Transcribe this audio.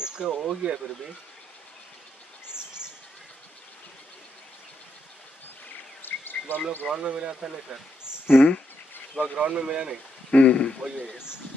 इसका हो गया फिर भी वो हम लोग ग्राउंड में मिला था नहीं सर। हम्म वो ग्राउंड में मिला नहीं हम्म वही है।